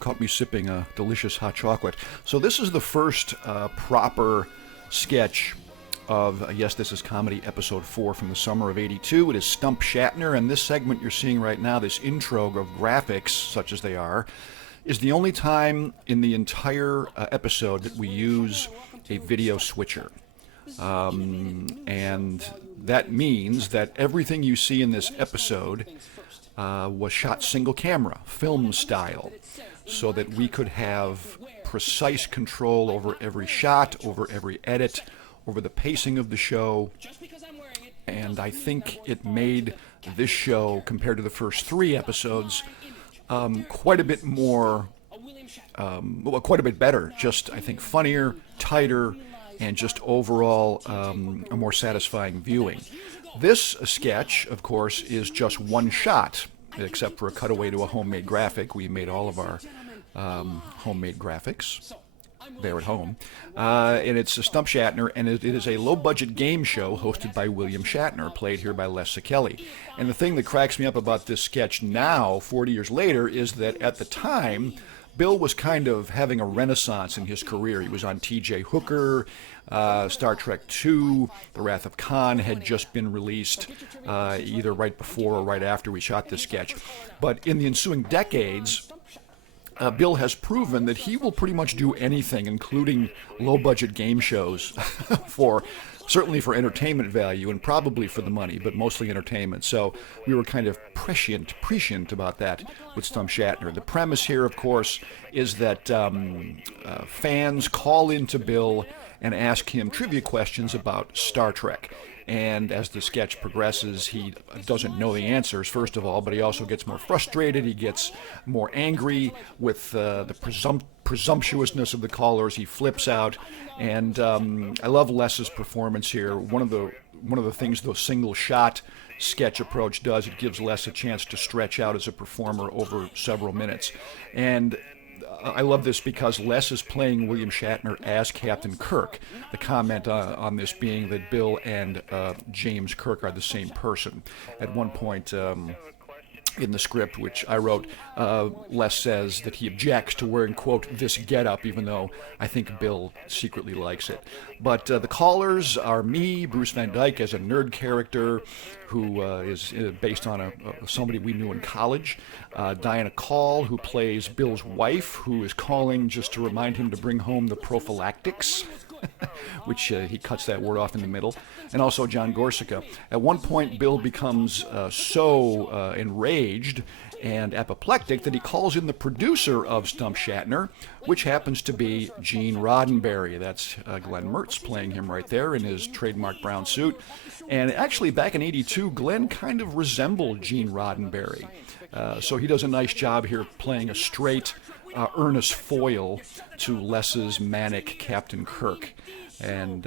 Caught me sipping a delicious hot chocolate. So this is the first proper sketch of, yes, this is comedy episode 4 from the summer of '82. It is Stump Shatner, and this segment you're seeing right now, this intro of graphics, such as they are, is the only time in the entire episode that we use a video switcher. And that means that everything you see in this episode was shot single camera, film style, so that we could have precise control over every shot, over every edit, over the pacing of the show. And I think it made this show, compared to the first 3 episodes, quite a bit more, quite a bit better. Just, I think, funnier, tighter, and just overall a more satisfying viewing. This sketch, of course, is just one shot, except for a cutaway to a homemade graphic. We made all of our homemade graphics there at home. And it's a Stump Shatner, and it is a low-budget game show hosted by William Shatner, played here by Szekely. And the thing that cracks me up about this sketch now, 40 years later, is that at the time, Bill was kind of having a renaissance in his career. He was on T.J. Hooker, Star Trek II, The Wrath of Khan had just been released, either right before or right after we shot this sketch. But in the ensuing decades, Bill has proven that he will pretty much do anything, including low-budget game shows, certainly for entertainment value and probably for the money, but mostly entertainment. So we were kind of prescient about that with Stump Shatner. The premise here, of course, is that fans call into Bill and ask him trivia questions about Star Trek. And as the sketch progresses, he doesn't know the answers, first of all, but he also gets more frustrated. He gets more angry with the presumptuousness of the callers. He flips out. And I love Les's performance here. One of the things the single shot sketch approach does, it gives Les a chance to stretch out as a performer over several minutes. And I love this because Les is playing William Shatner as Captain Kirk. The comment on this being that Bill and James Kirk are the same person. At one point in the script, which I wrote, Les says that he objects to wearing, quote, this getup, even though I think Bill secretly likes it. But the callers are me, Bruce Van Dyke, as a nerd character who is based on somebody we knew in college. Dianna Kall, who plays Bill's wife, who is calling just to remind him to bring home the prophylactics, which he cuts that word off in the middle. And also John Gorczyca. At one point, Bill becomes so enraged and apoplectic that he calls in the producer of Stump Shatner, which happens to be Gene Roddenberry. That's Glenn Mertz playing him right there in his trademark brown suit. And actually, back in '82, Glenn kind of resembled Gene Roddenberry. So he does a nice job here playing a straight, earnest foil to Les's manic Captain Kirk. And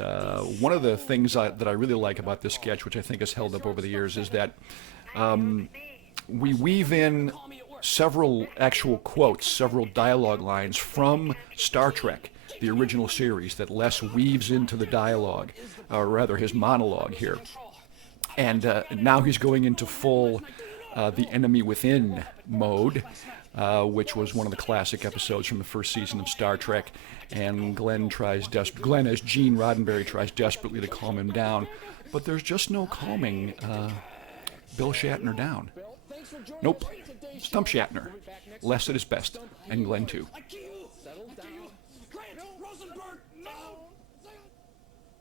one of the things that I really like about this sketch, which I think has held up over the years, is that we weave in several actual quotes, several dialogue lines from Star Trek, the original series, that Les weaves into the dialogue, or rather his monologue here. And now he's going into full The Enemy Within mode, which was one of the classic episodes from the first season of Star Trek. And Glenn as Gene Roddenberry tries desperately to calm him down, but there's just no calming Bill Shatner down. Nope. Stump Shatner, Les at his best, and Glenn too. Rosenberg, no!